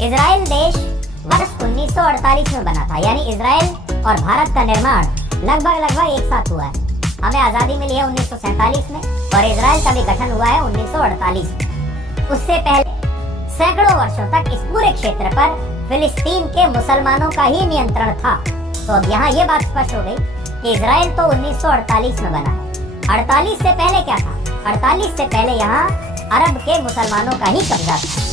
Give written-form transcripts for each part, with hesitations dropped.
Israel देश वर्ष 1948 में बना था, यानी इजराइल और भारत का निर्माण लगभग एक साथ हुआ है। हमें आजादी मिली है 1947 में और इजराइल का भी गठन हुआ है 1948 में। उससे पहले सैकड़ों वर्षों तक इस पूरे क्षेत्र पर फिलिस्तीन के मुसलमानों का ही नियंत्रण था। तो अब यहाँ ये बात स्पष्ट हो गई कि इजराइल तो 1948 में बना है। 48 से पहले क्या था? 48 से पहले यहाँ अरब के मुसलमानों का ही कब्जा था।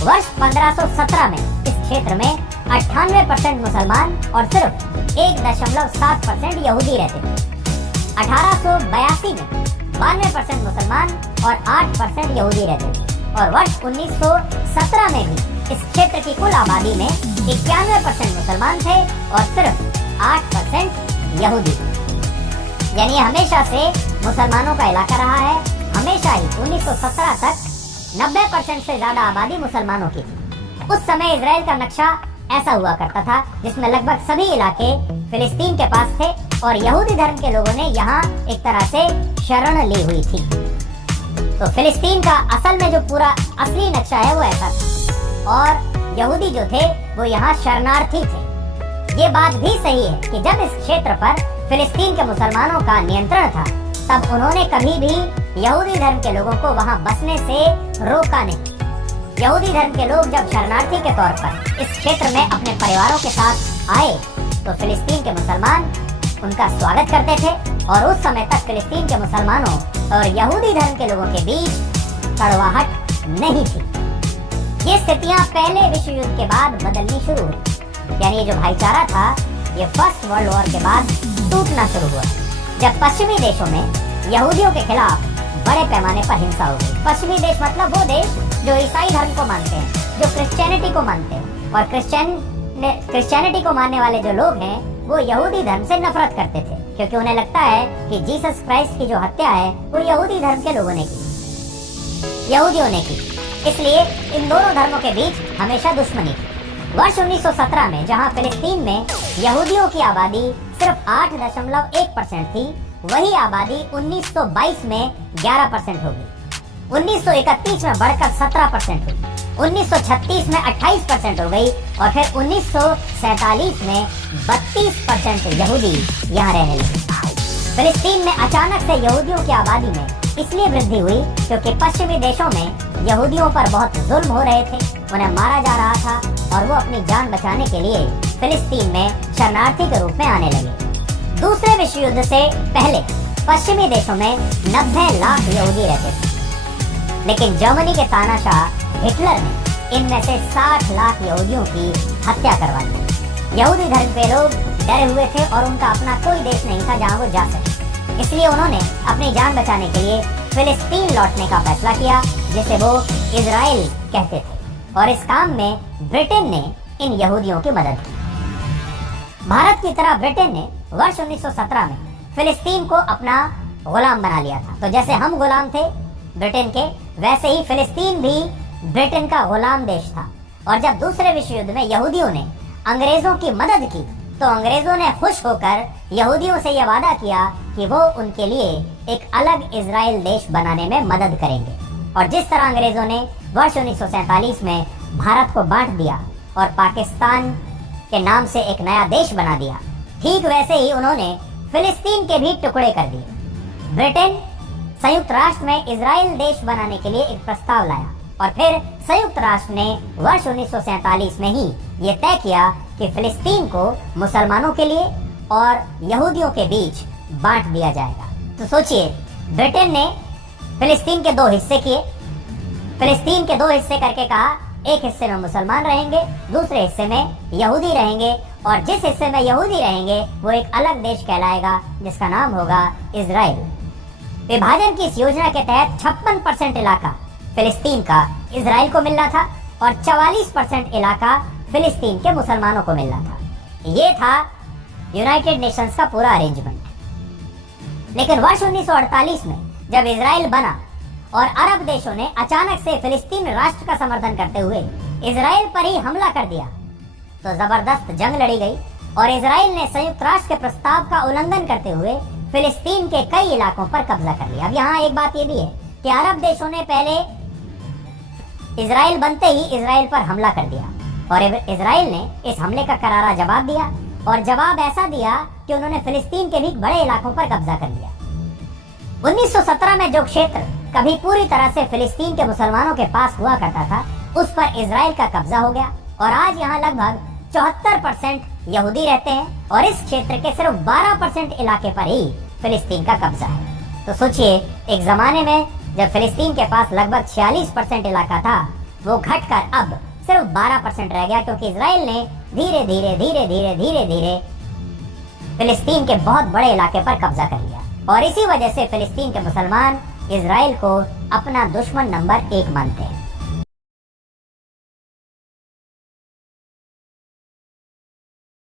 वर्ष 1517 में इस क्षेत्र में 98% मुसलमान और सिर्फ 1.7% यहूदी रहते थे। 1882 में 92% मुसलमान और 8% यहूदी रहते थे और वर्ष 1917 में भी इस क्षेत्र की कुल आबादी में 91% मुसलमान थे और सिर्फ 8% यहूदी। यानी हमेशा से मुसलमानों का इलाका रहा है। हमेशा ही 1917 तक 90% से ज्यादा आबादी मुसलमानों की थी। उस समय इजराइल का नक्शा ऐसा हुआ करता था जिसमें लगभग सभी इलाके फिलिस्तीन के पास थे और यहूदी धर्म के लोगों ने यहाँ एक तरह से शरण ली हुई थी। तो फिलिस्तीन का असल में जो पूरा असली नक्शा है वो ऐसा था और यहूदी जो थे वो यहाँ शरणार्थी थे। ये बात भी सही है कि जब इस क्षेत्र पर फिलिस्तीन के मुसलमानों का नियंत्रण था तब उन्होंने कभी भी यहूदी धर्म के लोगों को वहां बसने से रोका नहीं। यहूदी धर्म के लोग जब शरणार्थी के तौर पर इस क्षेत्र में अपने परिवारों के साथ आए तो फिलिस्तीन के मुसलमान उनका स्वागत करते थे और उस समय तक फिलिस्तीन के मुसलमानों और यहूदी धर्म के लोगों के बीच कड़वाहट नहीं थी। ये स्थितियां पहले विश्व युद्ध के बाद बदलनी शुरू हुई। यानी जो भाईचारा था ये फर्स्ट वर्ल्ड वॉर के बाद टूटना शुरू हुआ जब पश्चिमी देशों में यहूदियों के खिलाफ बड़े पैमाने पर हिंसा हो गई। पश्चिमी देश मतलब वो देश जो ईसाई धर्म को मानते हैं, जो क्रिश्चियनिटी को मानते हैं और क्रिश्चियनिटी को मानने वाले जो लोग हैं वो यहूदी धर्म से नफरत करते थे क्योंकि उन्हें लगता है कि जीसस क्राइस्ट की जो हत्या है वो यहूदी धर्म के लोगों ने की, यहूदियों ने की। इसलिए इन दोनों धर्मों के बीच हमेशा दुश्मनी थी। वर्ष 1917 में जहां फिलिस्तीन में यहूदियों की आबादी सिर्फ 8.1% थी, वही आबादी 1922 में 11% होगी, 1931 में बढ़कर 17% हुई, 1936 में 28% हो गई और फिर 1947 में 32% यहूदी यहाँ रहने लगे। फिलिस्तीन में अचानक से यहूदियों की आबादी में इसलिए वृद्धि हुई क्योंकि पश्चिमी देशों में यहूदियों पर बहुत जुल्म हो रहे थे, उन्हें मारा जा रहा था और वो अपनी जान बचाने के लिए फिलिस्तीन में शरणार्थी के रूप में आने लगे। दूसरे विश्व युद्ध से पहले पश्चिमी देशों में 90 लाख यहूदी रहते थे, लेकिन जर्मनी के तानाशाह हिटलर ने इनमें से 60 लाख यहूदियों की हत्या करवा दी। यहूदी धर्म के लोग डरे हुए थे और उनका अपना कोई देश नहीं था जहां वो जा सके, इसलिए उन्होंने अपनी जान बचाने के लिए फिलिस्तीन लौटने का फैसला किया जिसे वो इजराइल कहते थे और इस काम में ब्रिटेन ने इन यहूदियों की मदद की। भारत की तरह ब्रिटेन ने वर्ष 1917 में फिलिस्तीन को अपना गुलाम बना लिया था। तो जैसे हम गुलाम थे ब्रिटेन के, वैसे ही फिलिस्तीन भी ब्रिटेन का गुलाम देश था। और जब दूसरे विश्व युद्ध में यहूदियों ने अंग्रेजों की मदद की तो अंग्रेजों ने खुश होकर यहूदियों से यह वादा किया कि वो उनके लिए एक अलग इजराइल देश बनाने में मदद करेंगे। और जिस तरह अंग्रेजों ने वर्ष 1947 में भारत को बांट दिया और पाकिस्तान के नाम से एक नया देश बना दिया, ठीक वैसे ही उन्होंने फिलिस्तीन के भी टुकड़े कर दिए। ब्रिटेन संयुक्त राष्ट्र में इजराइल देश बनाने के लिए एक प्रस्ताव लाया और फिर संयुक्त राष्ट्र ने वर्ष 1947 में ही ये तय किया कि फिलिस्तीन को मुसलमानों के लिए और यहूदियों के बीच बांट दिया जाएगा। तो सोचिए, ब्रिटेन ने फिलिस्तीन के 2 हिस्से किए, फिलिस्तीन के 2 हिस्से करके कहा एक हिस्से में मुसलमान रहेंगे, दूसरे हिस्से में यहूदी रहेंगे और जिस हिस्से में यहूदी रहेंगे वो एक अलग देश कहलाएगा जिसका नाम होगा इजराइल। विभाजन की इस योजना के तहत 56% इलाका फिलिस्तीन का इजराइल को मिलना था और 44% इलाका फिलिस्तीन के मुसलमानों को मिलना था। ये था यूनाइटेड नेशंस का पूरा अरेंजमेंट। लेकिन वर्ष 1948 में जब इजराइल बना और अरब देशों ने अचानक से फिलिस्तीन राष्ट्र का समर्थन करते हुए इजराइल पर ही हमला कर दिया तो जबरदस्त जंग लड़ी गई और इजराइल ने संयुक्त राष्ट्र के प्रस्ताव का उल्लंघन करते हुए फिलिस्तीन के कई इलाकों पर कब्जा कर लिया। अब यहाँ एक बात ये भी है कि अरब देशों ने पहले इजराइल बनते ही इजराइल पर हमला कर दिया और इजराइल ने इस हमले का करारा जवाब दिया, और जवाब ऐसा दिया कि उन्होंने फिलिस्तीन के भी बड़े इलाकों पर कब्जा कर लिया। 1917 में जो क्षेत्र कभी पूरी तरह से फिलिस्तीन के मुसलमानों के पास हुआ करता था, उस पर इजराइल का कब्जा हो गया, और आज यहाँ लगभग 74% यहूदी रहते हैं, और इस क्षेत्र के सिर्फ 12% इलाके पर ही फिलिस्तीन का कब्जा है। तो सोचिए, एक जमाने में जब फिलिस्तीन के पास लगभग 46% इलाका था, वो घटकर अब सिर्फ 12% रह गया, क्योंकि इजराइल ने धीरे धीरे धीरे धीरे धीरे धीरे फिलिस्तीन के बहुत बड़े इलाके पर कब्जा कर लिया। और इसी वजह से फिलिस्तीन के मुसलमान इजराइल को अपना दुश्मन नंबर 1 मानते हैं।